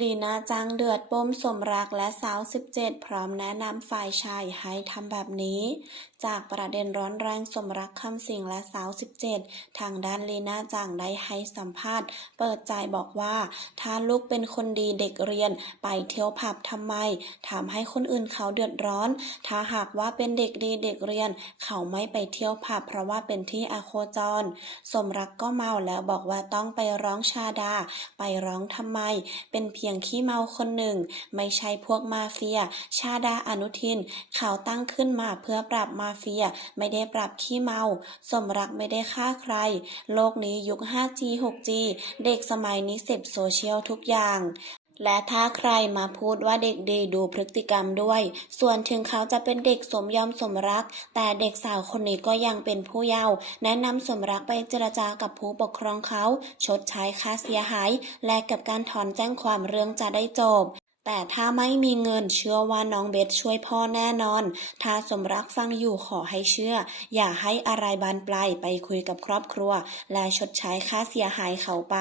ลีน่าจังเดือดปมสมรักและสาว 17 พร้อมแนะนำฝ่ายชายให้ทำแบบนี้ จากประเด็นร้อนแรงสมรักคำสิงและสาว 17 ทางด้านลีน่าจังได้ให้สัมภาษณ์ เปิดใจบอกว่า ถ้าลูกเป็นคนดีเด็กเรียนไปเที่ยวผับทำไมทำให้คนอื่นเขาเดือดร้อน ถ้าหากว่าเป็นเด็กดีเด็กเรียน เขาไม่ไปเที่ยวผับเพราะว่าเป็นที่อโคจร สมรักก็เมาแล้วบอกว่าต้องไปร้องชาดา ไปร้องทำไมเป็นเพียงขี้เมาคนหนึ่ง ไม่ใช่พวกมาเฟีย ชาดาอนุทิน เขาตั้งขึ้นมาเพื่อปราบมาเฟีย ไม่ได้ปรับขี้เมา สมรักไม่ได้ฆ่าใคร โลกนี้ยุค 5G 6G เด็กสมัยนี้เสพโซเชียลทุกอย่าง และถ้าใครมาพูดว่าเด็กดีดูพฤติกรรมด้วย ส่วนถึงเขาจะเป็นเด็กสมยอมสมรัก แต่เด็กสาวคนนี้ก็ยังเป็นผู้เยาว์แนะนำสมรักไปเจรจากับผู้ปกครองเขา ชดใช้ค่าเสียหาย และกับการถอนแจ้งความเรื่องจะได้จบแต่ถ้าไม่มีเงินเชื่อว่าน้องเบสช่วยพ่อแน่นอน ถ้าสมรักฟังอยู่ขอให้เชื่อ อย่าให้อะไรบานปลายไปคุยกับครอบครัว และชดใช้ค่าเสียหายเขาไป